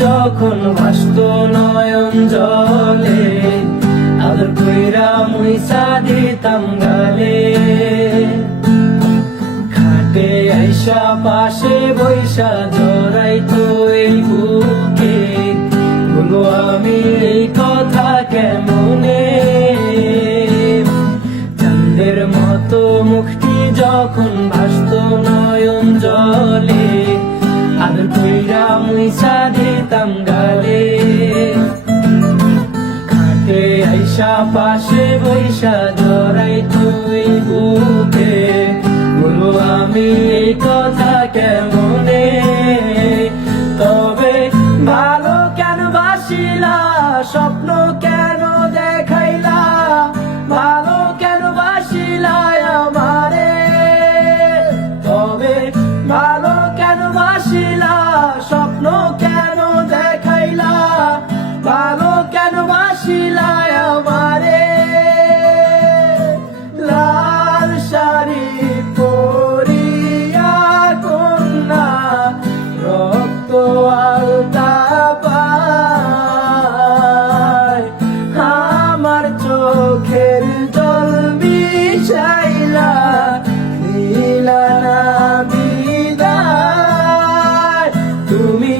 যখন ভাসত নয়ন জলে, আদর কইরা মুইসা দিতাম গালে। খাটে আইসা পাশে বৈশা জড়াইতো এই বুকে, বলো আমি এই কথা কেমনে। চাঁদের মতো মুখটি যখন ভাসত নয়ন জলে, আদর কইরা মুইসা দিতাম গালে। খাটে আইসা পাশে বৈশা জড়াইতো এই বুকে, বলো আমি এই কথা কেমনে। তবে ভালো কেন বাসিলা, স্বপ্ন কেন দেখাইলা, ভালো কেন বাসিলা আমারে। তবে ভালো কেন বাসিলা, স্বপ্ন কেন দেখাইলা, ভালো কেন বাসিলা আমারে। লাল শাড়ি পরিয়া কন্যা, রক্ত আলতা পায়, আমার চোখের জল মিশাইলা দিলা না বিদায়। তুমি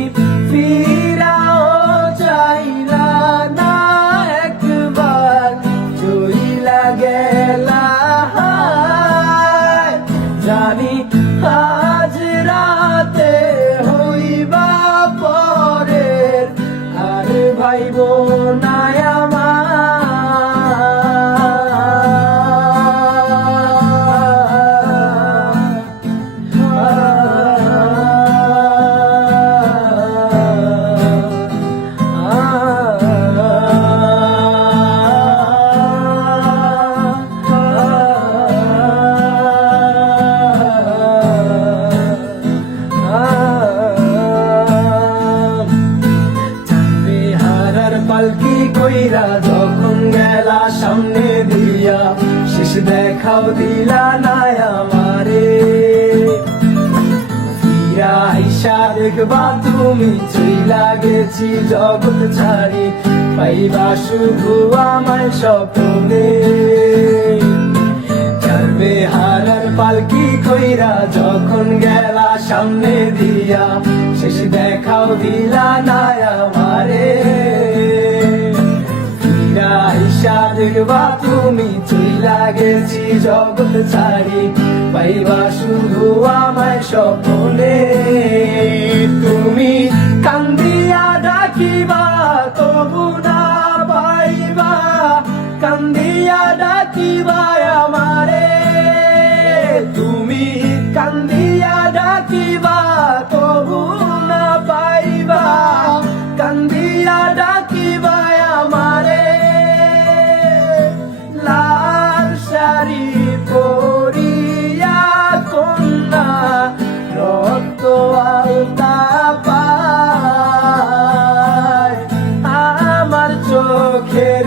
ফিরাও চাইলা না একবার, চইলা গেলা। জানি আজ রাতে হইবা পরের, আর ভাইব না পালকি কইরা যখন গেলা সামনে দিয়া, শেষ দেখাও দিলা না আমারে। ফিরা আইসা দেখবা তুমি চইলা গেছি জগৎ ছাড়ি, পাইবা শুধু আমার স্বপ্নে। চারবে হারার পালকি কইরা যখন গেলা সামনে দিয়া, শেষ দেখাও দিলা না আমারে। আইসা দেখবা তুমি চইলা গেছি জগৎ ছাড়ি, পাইবা শুধু আমায় স্বপ্নে। তুমি কান্দিয়া ডাকিবা তবু না পাইবা, কান্দিয়া ডাকিবা আমারে। তুমি কান্দিয়া ডাকিবা তবু না পাইবা, কান্দিয়া ডাকিবা আমারে। লাল শাড়ি পরিয়া কন্যা, রক্ত আলতা পায়, আমার চোখের